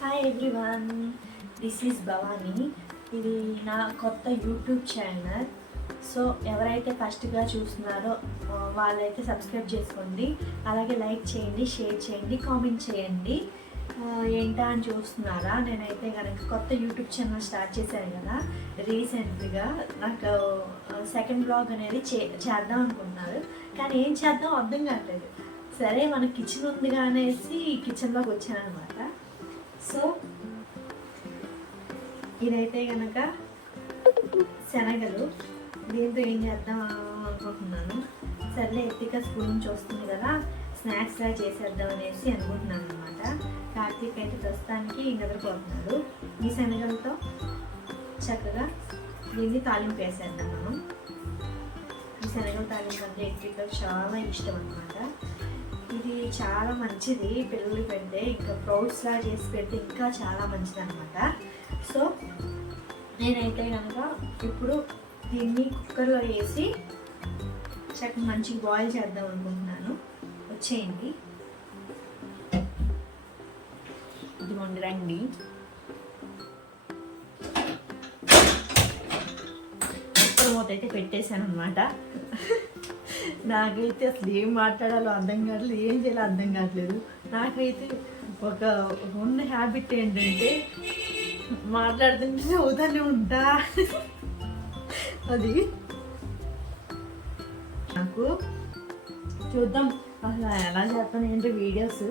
Hi everyone this is Bhavani ఇది నా కొత్త యూట్యూబ్ ఛానల్ సో ఎవరైతే ఫస్ట్గా చూస్తున్నారో వాళ్ళైతే సబ్స్క్రైబ్ చేసుకోండి. అలాగే లైక్ చేయండి షేర్ చేయండి కామెంట్ చేయండి. ఏంటా అని చూస్తున్నారా? నేనైతే కనుక కొత్త యూట్యూబ్ ఛానల్ స్టార్ట్ చేశాను కదా రీసెంట్గా నాకు సెకండ్ బ్లాగ్ అనేది చే చేద్దాం అనుకుంటున్నారు. కానీ ఏం చేద్దాం అర్థం కావట్లేదు. సరే మన కిచెన్ ఉందిగా అనేసి కిచెన్లోకి వచ్చాను అనమాట సో ఇదైతే కనుక శనగలు. దీంతో ఏం చేద్దాం అనుకుంటున్నాను. సర్లే ఎత్తిక స్కూల్ నుంచి వస్తుంది కదా స్నాక్స్ లా చేసేద్దాం అనేసి అనుకుంటున్నాను అనమాట కార్తీక్ అయితే ప్రస్తుతానికి నిద్రపోతున్నాడు. ఈ శనగలతో చక్కగా దీన్ని తాలింపు వేసేద్దాం మనం. ఈ శనగల తాలింపు అంటే ఎత్తిక చాలా ఇష్టం అనమాట ఇది చాలా మంచిది. పిల్లలు పెడితే ఇంకా ప్రౌడ్స్ లా చేసి పెడితే ఇంకా చాలా మంచిది అనమాట సో నేనైతే కనుక ఇప్పుడు దీన్ని కుక్కర్లో వేసి చక్కగా మంచిగా బాయిల్ చేద్దాం అనుకుంటున్నాను. వచ్చేయండి. ఇదిగోండి రండి. కుక్కర్ మూత అయితే పెట్టేశాను అనమాట నాకైతే అసలు ఏం మాట్లాడాలో అర్థం కావట్లేదు ఏం చేయాలో అర్థం కావట్లేదు. నాకైతే ఒక ఉన్న హ్యాబిట్ ఏంటంటే మాట్లాడుతుంటే చదువుతూనే ఉంటా. అది. నాకు చూద్దాం అసలు ఎలా చేస్తాను ఏంటో వీడియోస్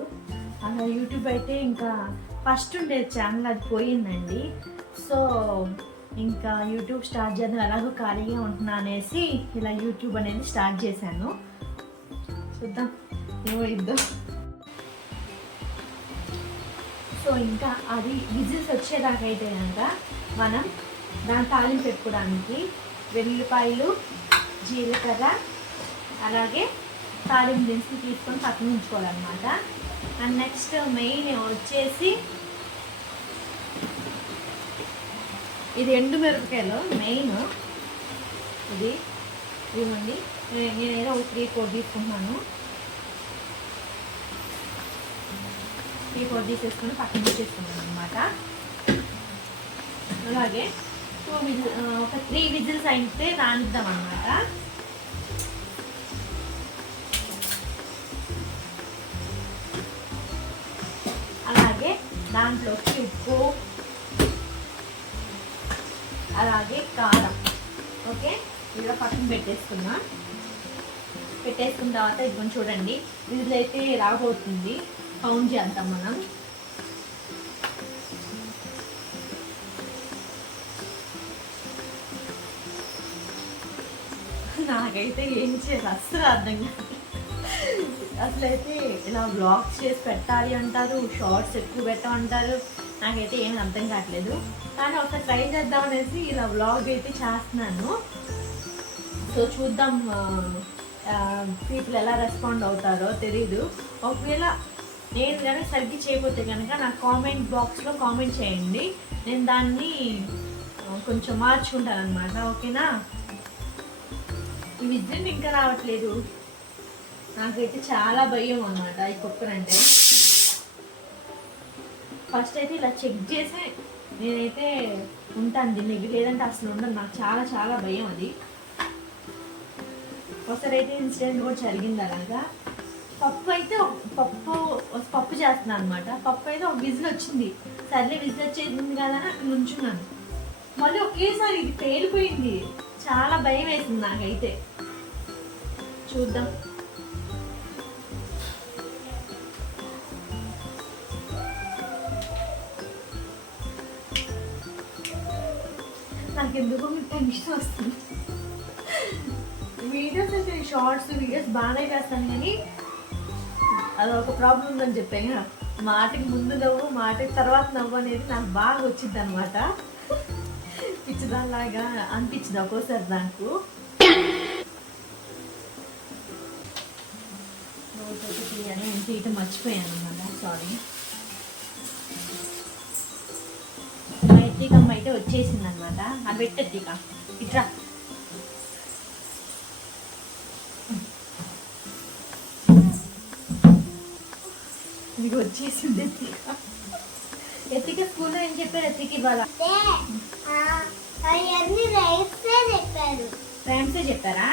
అలా యూట్యూబ్ అయితే ఇంకా ఫస్ట్ ఉండేది ఛానల్ అది పోయిందండి. సో ఇంకా యూట్యూబ్ స్టార్ట్ చేద్దాం ఎలాగో ఖాళీగా ఉంటున్నా అనేసి ఇలా యూట్యూబ్ అనేది స్టార్ట్ చేశాను. చూద్దాం ఏమో ఇద్దాం. సో ఇంకా అది విజిల్స్ వచ్చేదాకా అయితే కనుక మనం దాని తాలింపు పెట్టుకోవడానికి వెల్లుల్లిపాయలు జీలకర్ర అలాగే తాలింపు దినుసులు తీసుకొని పక్కన ఉంచుకోవాలన్నమాట. అండ్ నెక్స్ట్ మెయిన్ వచ్చేసి ఇది ఎండు మిరపకాయలు మెయిన్. ఇది ఇవ్వండి నేను నేనేదో ఒక త్రీ ఫోర్ తీసుకుంటున్నాను. త్రీ ఫోర్ తీసేసుకుని పక్కన తీసేసుకున్నాను అనమాట అలాగే టూ విజిల్ ఒక త్రీ విజిల్స్ అయితే రానిద్దాం అనమాట అలాగే దాంట్లోకి ఉప్పు అలాగే కారం. ఓకే? ఇలా పక్కన పెట్టేసుకున్నా. పెట్టేసుకున్న తర్వాత ఇప్పుడు చూడండి విజిల్ అయితే రాబోతుంది కౌంట్ చేద్దాం మనం. నాకైతే ఏం చేయాలి? అస్సలు అర్థం కాదు. అసలైతే ఇలా బ్లాగ్స్ చేసి పెట్టాలి అంటారు షార్ట్స్ ఎక్కువ పెట్టమంటారు. నాకైతే ఏం అర్థం కావట్లేదు. కానీ ఒకసారి ట్రై చేద్దాం అనేసి ఇలా బ్లాగ్ అయితే చేస్తున్నాను. సో చూద్దాం పీపుల్ ఎలా రెస్పాండ్ అవుతారో తెలీదు. ఒకవేళ నేను కానీ సరిగ్గా చేయకపోతే కనుక నా కామెంట్ బాక్స్లో కామెంట్ చేయండి. నేను దాన్ని కొంచెం మార్చుకుంటాను అనమాట ఓకేనా? ఇవి ఇద్దరిని ఇంకా రావట్లేదు. నాకైతే చాలా భయం అనమాట ఈ కుక్కర్ అంటే ఫస్ట్ అయితే ఇలా చెక్ చేసి నేనైతే ఉంటాను దీన్ని. లేదంటే అసలు ఉండదు. నాకు చాలా చాలా భయం అది. ఒకసారి అయితే ఇన్సిడెంట్ కూడా జరిగింది అలాగా. పప్పు అయితే పప్పు పప్పు చేస్తున్నాను అనమాట పప్పు అయితే ఒక విజిల్ వచ్చింది. సర్లే విజిల్ వచ్చేసింది కదా అని అక్కడ నుంచున్నాను. మళ్ళీ ఒకేసారి ఇది పేలిపోయింది. చాలా భయం వేసింది నాకైతే. చూద్దాం. నాకు ఎందుకో మీకు టెన్షన్ వస్తుంది. వీడియోస్ అయితే షార్ట్స్ వీడియోస్ బాగానే చేస్తాను కానీ అది ఒక ప్రాబ్లం ఉందని చెప్పాను. కదా మాటకి ముందు నవ్వు మాటకి తర్వాత నవ్వు అనేది నాకు బాగా వచ్చింది అనమాట పిచ్చిదానిలాగా అనిపించింది ఒక్కోసారి నాకు. అని తీయటం మర్చిపోయాను అన్నమాట. సారీ వచ్చేసింది అనమాట అది పెట్టేద్దిక ఇట్రా. ఇది వచ్చేసింది ఎత్తిక. ఎత్తిక స్కూల్లో ఏం చెప్పారు ఎత్తికి రైట్సే చెప్పారు. ఫ్రెండ్సే చెప్పారా.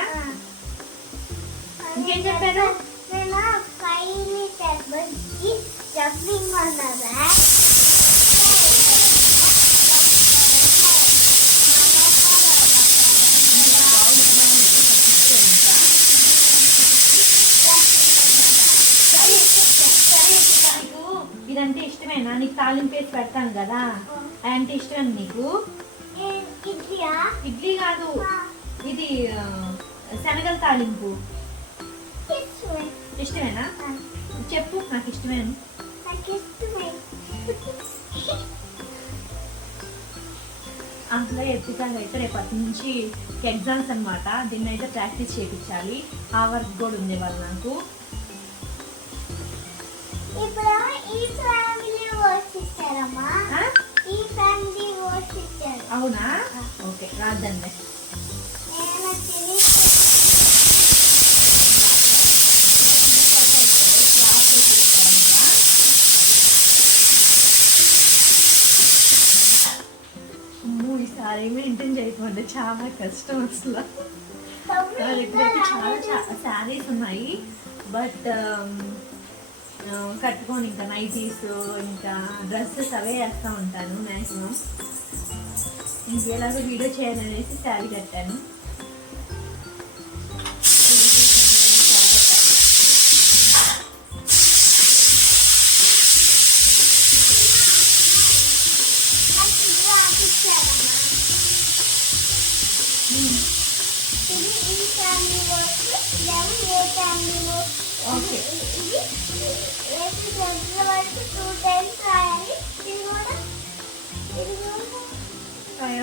ఇంకేం చెప్పారు? జంపింగ్ ఉన్నదా సరే ఎత్తిక నీకు ఇదంటే ఇష్టమేనా నీకు తాలింపు వేసి పెడతాను కదా. అంటే ఇష్టమేనా నీకు? ఇడ్లీ కాదు. ఇది శనగల తాలింపు. ఇష్టమే. ఇష్టమేనా? చెప్పు నాకు ఇష్టమేను అందులో ఎత్తికాలు అయితే రేపటి నుంచి ఎగ్జామ్స్ అన్నమాట. దీన్ని అయితే ప్రాక్టీస్ చేయించాలి ఆ వర్క్ కూడా ఉంది వాళ్ళు నాకు. ఇప్పుడు అవునా? ఓకే రాద్దండి. ఈసారి మెయింటైన్ చేయకపోతే చాలా కష్టం అసలు. చాలా. శారీస్ ఉన్నాయి. బట్ కట్టుకొని ఇంకా నైటీస్ ఇంకా డ్రెస్సెస్ అవే వేస్తూ ఉంటాను మ్యాక్సిమం ఇంకెలాగో వీడియో చేయాలనేసి శారీ కట్టాను.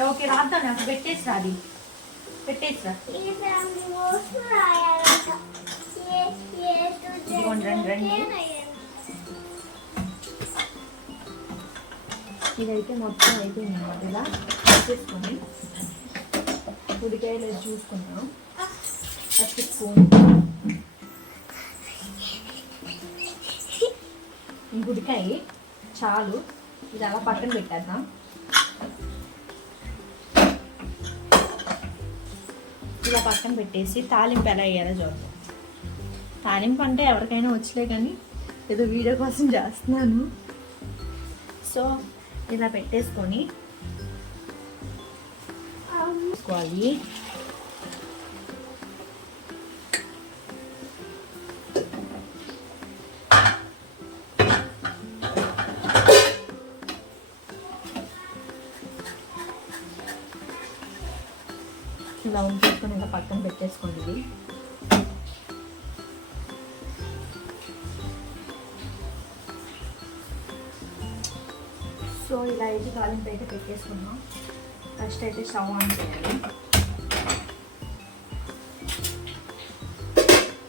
ఓకే రాద్దాం నాకు పెట్టేసి రాది పెట్టేసి రండి, రండి. ఇదైతే మొత్తం అయిపోయింది అన్నమాట ఇలా చేసుకొని ఉడికాయలు వేసి ఫస్ట్ స్పూన్. ఈ ఉడికాయ చాలు. ఇది అలా పక్కన పెట్టేద్దాం. ఇలా పక్కన పెట్టేసి తాలింపు ఎలా వేయాలో చూద్దాం. తాలింపు అంటే ఎవరికైనా వచ్చలే కానీ ఏదో వీడియో కోసం చేస్తున్నాను. సో ఇలా పెట్టేసుకొని తీసుకోవాలి సో ఇలా అయితే తాలింపు అయితే పెట్టేసుకున్నాం ఫస్ట్ అయితే స్టవ్ ఆన్ చేయాలి.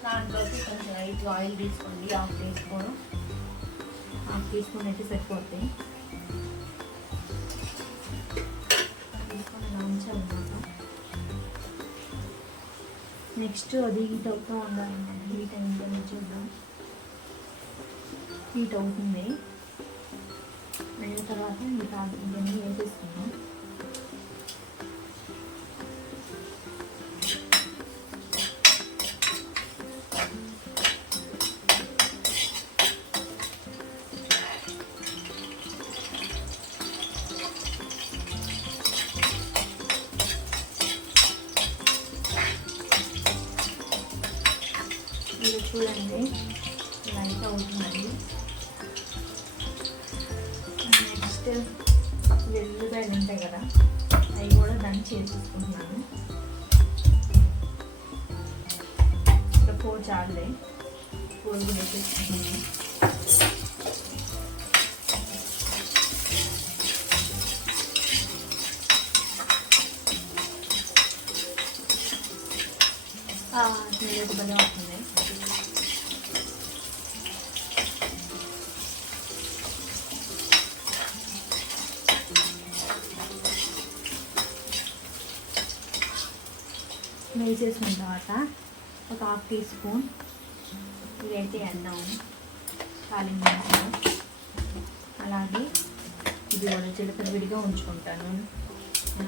దాంట్లోకి కొంచెం లైట్ ఆయిల్ తీసుకోండి half teaspoon. Half teaspoon అయితే సరిపోతాయి నెక్స్ట్ అది హీట్ అవుతూ ఉండాలి హీట్ అయిన చూద్దాం. హీట్ అవుతుంది. 제가 삽니다. 이름이 에드스입니다. 이거 졸랐네. 나이가 오지 말이. నెక్స్ట్ వెల్లుల్లిపాయలు ఉంటాయి కదా అవి కూడా దాన్ని చేసేసుకుంటున్నాను. ఇంకా ఫోర్ చాలే ఫోర్ వేసేసుకుంటున్నాను. స్మెల్ ఒక భలే వస్తుంది. నెయ్యి చేసిన తర్వాత ఒక హాఫ్ టీ స్పూన్ ఇదైతే వేద్దాం కాలింగ్ గింజలు. అలాగే ఇది కూడా జీలకర్ర విడిగా ఉంచుకుంటాను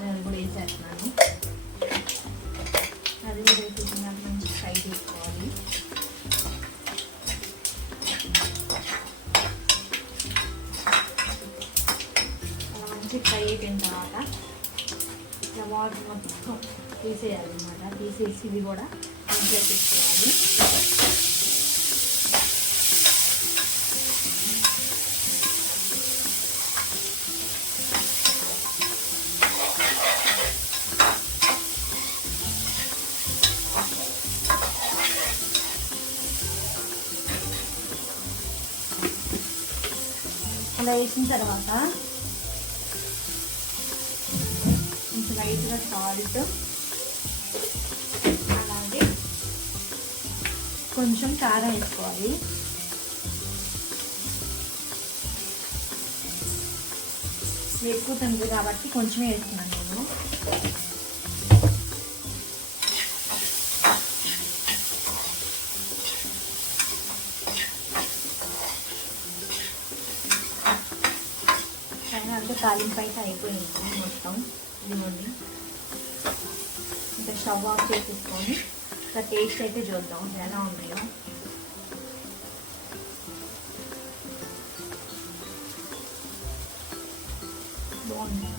అది కూడా వేసేస్తున్నాను అది కూడా వేసేసినాక మంచి ఫ్రై చేసుకోవాలి అలా మంచి ఫ్రై అయిపోయిన తర్వాత ఇలా వాటర్ మొత్తం తీసేయాలన్నమాట. తీసేసి ఇవి కూడా మంచిగా చేసుకోవాలి అలా వేసిన తర్వాత కొంచెం లైట్గా సాల్ట్ కొంచెం కారం వేసుకోవాలి. ఎక్కువ తింది కాబట్టి కొంచెమే వేస్తున్నాను నేను. అంటే తాలింపు అయితే అయిపోయింది మొత్తం. ఇదిగోండి. ఇంకా స్టవ్ ఆఫ్ చేసేసుకొని ఇంకా టేస్ట్ అయితే చూద్దాం ఎలా ఉన్నాయో బాగుంది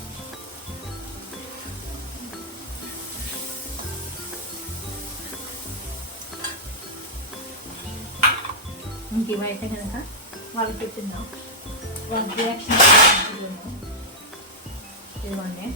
ఇంక ఇవైతే కనుక వాళ్ళకి పెట్టిందాం వాళ్ళ రియాక్షన్ ఇదిగోండి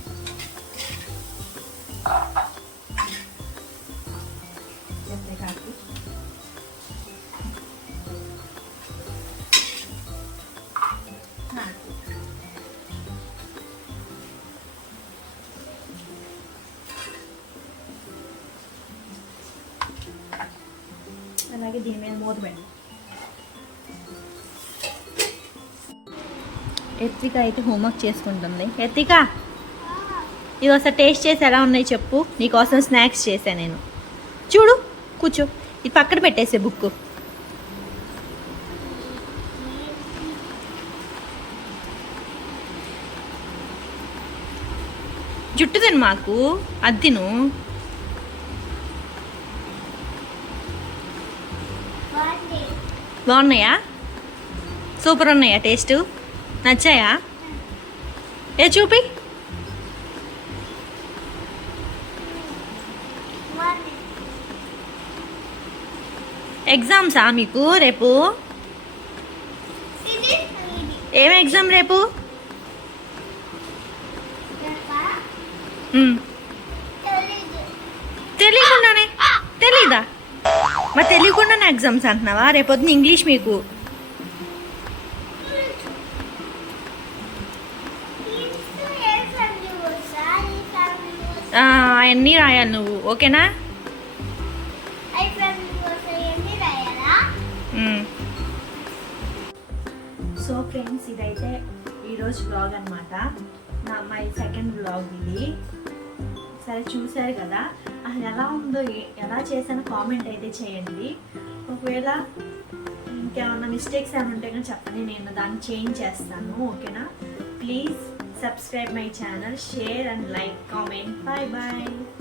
అలాగే దీని మీద మూత పెట్టి ఎత్తిక అయితే హోంవర్క్ చేసుకుంటుంది. ఎత్తిక ఇది ఒకసారి టేస్ట్ చేసి ఎలా ఉన్నాయి చెప్పు? నీకోసం స్నాక్స్ చేశాను నేను. చూడు! కూర్చో. ఇది పక్కన పెట్టేసే బుక్ జుట్టు మాకు. అద్దిను బాగున్నాయా? సూపర్ ఉన్నాయా టేస్ట్? నచ్చాయా? ఏ చూపి. ఎగ్జామ్సా మీకు రేపు? ఏం ఎగ్జామ్ రేపు? తెలియకుండానే. తెలీదా? మరి తెలియకుండానే ఎగ్జామ్స్ అంటున్నావా? రేపొద్దున ఇంగ్లీష్ మీకు. ఇది అవన్నీ రాయాలి నువ్వు. ఓకేనా? సో ఫ్రెండ్స్ ఇదైతే ఈరోజు బ్లాగ్ అనమాట నా మై సెకండ్ బ్లాగ్ ఇది. సరే చూశారు కదా? అసలు ఎలా ఉందో ఏ- ఎలా చేశానో కామెంట్ అయితే చేయండి. ఒకవేళ ఇంకేమన్నా మిస్టేక్స్ ఏమైనా ఉంటే కానీ చెప్పండి. నేను దాన్ని చేంజ్ చేస్తాను. ఓకేనా? Please subscribe my channel share and like comment bye bye